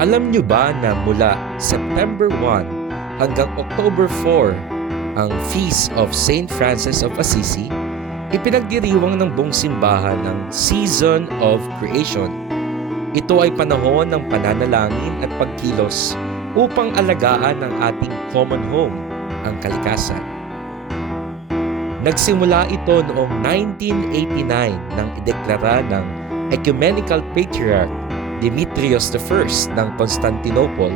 Alam nyo ba na mula September 1 hanggang October 4 ang Feast of Saint Francis of Assisi, ipinagdiriwang ng buong simbahan ng Season of Creation. Ito ay panahon ng pananalangin at pagkilos upang alagaan ang ating common home, ang kalikasan. Nagsimula ito noong 1989 nang ideklara ng Ecumenical Patriarch Demetrius I ng Constantinople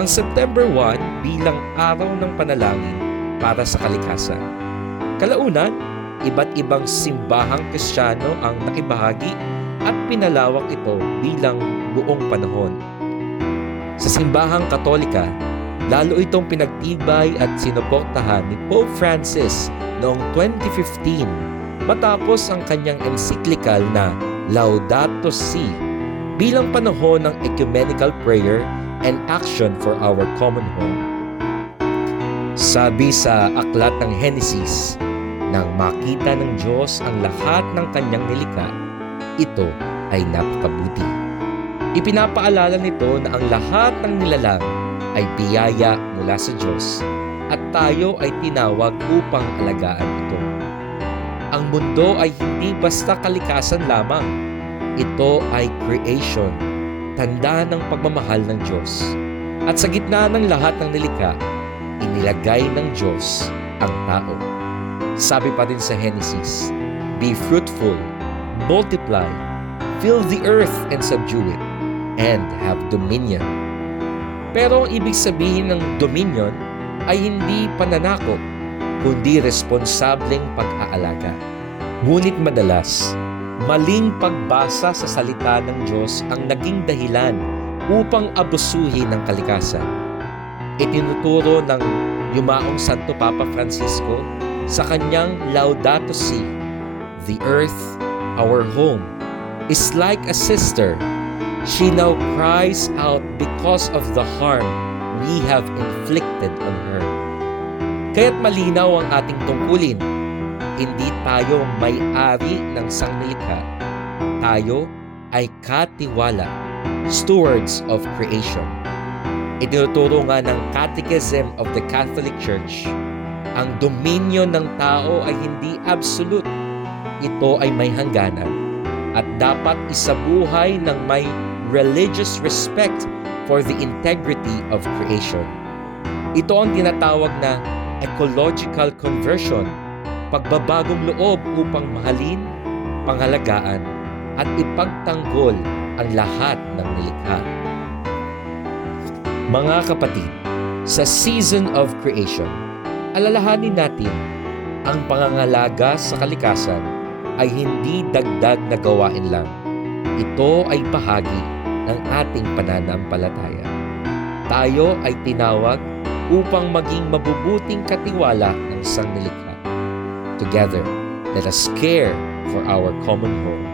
ang September 1 bilang araw ng panalangin para sa kalikasan. Kalaunan, iba't ibang simbahang Kristiyano ang nakibahagi at pinalawak ito bilang buong panahon. Sa simbahang Katolika, lalo itong pinagtibay at sinuportahan ni Pope Francis noong 2015 matapos ang kanyang encyclical na Laudato Si bilang panahon ng ecumenical prayer and action for our common home. Sabi sa aklat ng Henesis, nang makita ng Diyos ang lahat ng kanyang nilikha, ito ay napakabuti. Ipinapaalala nito na ang lahat ng nilalang ay biyaya mula sa Diyos at tayo ay tinawag upang alagaan ito. Ang mundo ay hindi basta kalikasan lamang. Ito ay creation, tanda ng pagmamahal ng Diyos. At sa gitna ng lahat ng nilikha, inilagay ng Diyos ang tao. Sabi pa rin sa Genesis, "Be fruitful, multiply, fill the earth and subdue it, and have dominion." Pero ang ibig sabihin ng dominion ay hindi pananakop, kundi responsableng pag-aalaga. Ngunit madalas, maling pagbasa sa salita ng Diyos ang naging dahilan upang abusuhin ang kalikasan. Itinuturo ng yumaong Santo Papa Francisco sa kanyang Laudato Si, "The earth, our home, is like a sister. She now cries out because of the harm we have inflicted on her." Kaya't malinaw ang ating tungkulin. Hindi tayo may-ari ng sangnilikha. Tayo ay katiwala, stewards of creation. Itinuturo nga ng Catechism of the Catholic Church, ang dominion ng tao ay hindi absolute. Ito ay may hangganan at dapat isabuhay ng may religious respect for the integrity of creation. Ito ang tinatawag na ecological conversion, pagbabagong loob upang mahalin, pangalagaan, at ipagtanggol ang lahat ng nilikha. Mga kapatid, sa Season of Creation, alalahanin natin ang pangangalaga sa kalikasan ay hindi dagdag na gawain lang. Ito ay bahagi ng ating pananampalataya. Tayo ay tinawag upang maging mabubuting katiwala ng sangnilikha. Together, let us care for our common home.